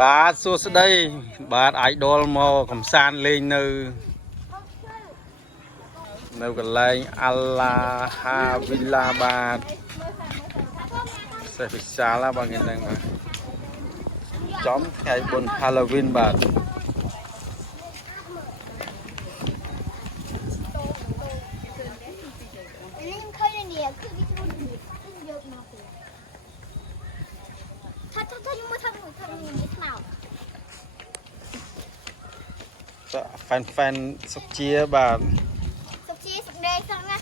បាទសួស្តីបាទអាយដលមកកំសាន្តលេងនៅកន្លែងអាឡាហាវីឡាបាទសេះវិសាលបាទថ្ងៃហ្នឹងបាទចំថ្ងៃបុណ្យ Halloween បាទแฟนសុកជាបាទសុកជាសុកដេកហ្នឹងណា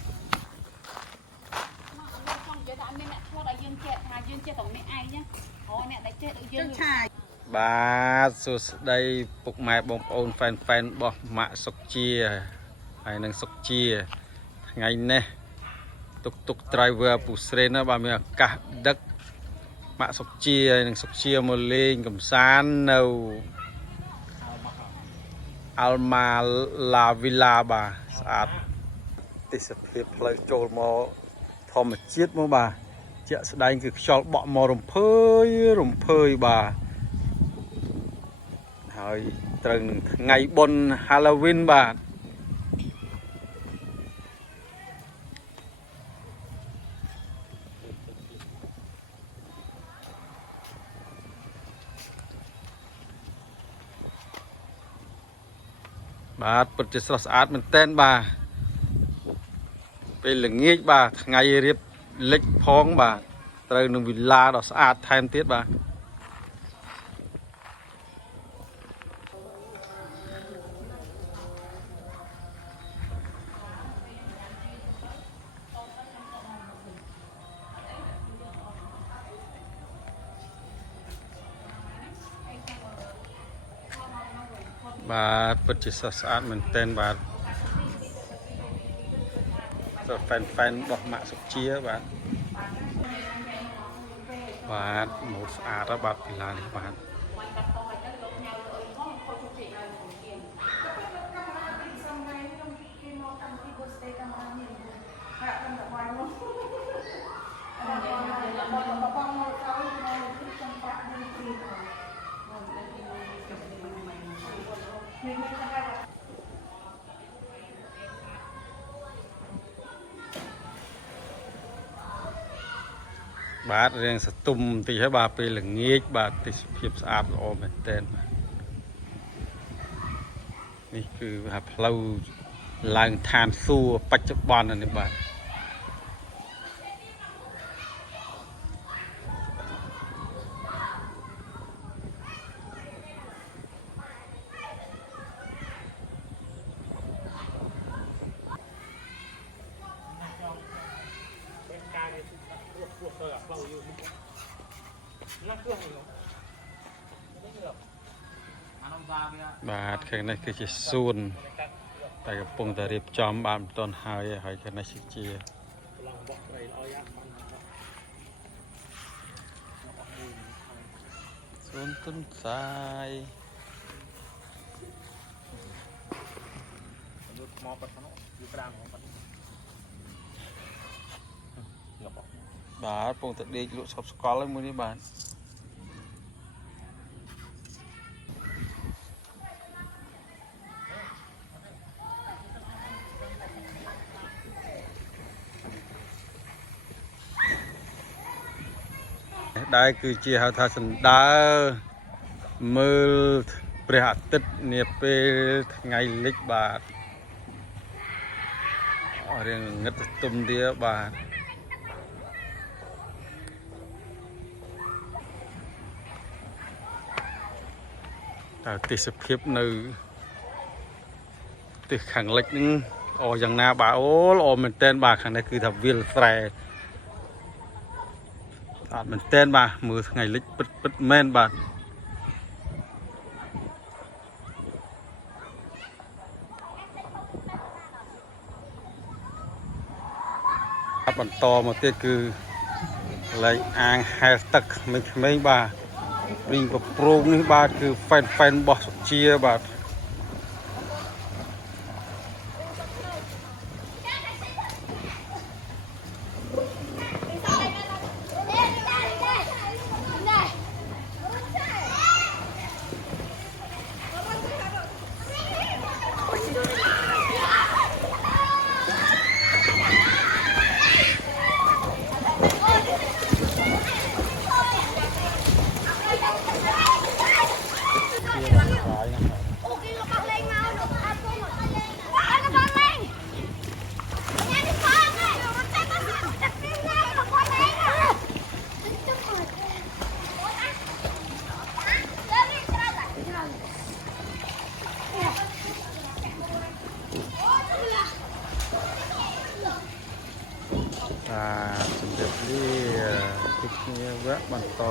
បាទសួស្តីពុកម៉ែបងប្អូនแฟนរបស់ម៉ាក់សុកជាហើយនឹងសុកជាថ្ងៃនេះទុក driver ពូស្រេនបាទមានឱកាសដឹកម៉ាក់សុកជាហើយនឹងសុកជាមកលេងកំសាន្តនៅអាល់ម៉ាឡាវីឡាបាទស្អាតទេសភាពផ្លូវចូលមកធម្មជាតិមកបាទជាក់ស្ដែងគឺខ្យល់បក់មករំភើយបាទហើយត្រូវនឹងថ្ងៃបុណ្យ Halloween បាទបាទពិតជាស្រស់ស្អាតមែនទែនបាទពេលល្ងាចបាទថ្ងៃរៀបលិចផងបាទត្រូវនឹងវិឡាដ៏ស្អាតថែមទៀតបាទបាទពិតជាស្រស់ស្អាតមែនទែនបាទแฟนរបស់ម៉ាក់សុកជាបាទមកស្អាតបាទពីឡានេះបាទបាទរៀងសតុំបន្តិចហើយបាទពេលល្ងាចបាទទេសភាពស្អាតល្អមែនទែនបាទនេះគឺផ្លូវឡើងឋានសួគ៌បច្ចុប្បន្ននេះបាទបាទខាងនេះគឺជាសួនតែកំពុងតែរៀបចំបាទមិនទាន់ហើយខាងនេះជាសួនទុនខ្សាយបាទកំពុងតែដេកលក់ឈប់ស្កល់ហើយមួយនេះបាទដែរគឺជាហៅថាសណ្ដើរមើលព្រះអាទិត្យនាពេលថ្ងៃលិចបាទរៀងងឹតទុំទៀតបាទតែទេសភាពនៅទិសខាងលិចហ្នឹងយ៉ាងណាបាទល្អមែនទែនបាទខាងនេះគឺថាវាលស្រែអត់មែនទែនបាទមើលថ្ងៃលិចពិតមែនបាទបន្តមកទៀតគឺកន្លែងអាងហែលទឹកក្មេងៗបាទ ព្រីងប្រប្រងនេះបាទគឺហ្វេនរបស់សុជាបាទបាទជំរាបលាទីគ្នាវគ្គបន្ត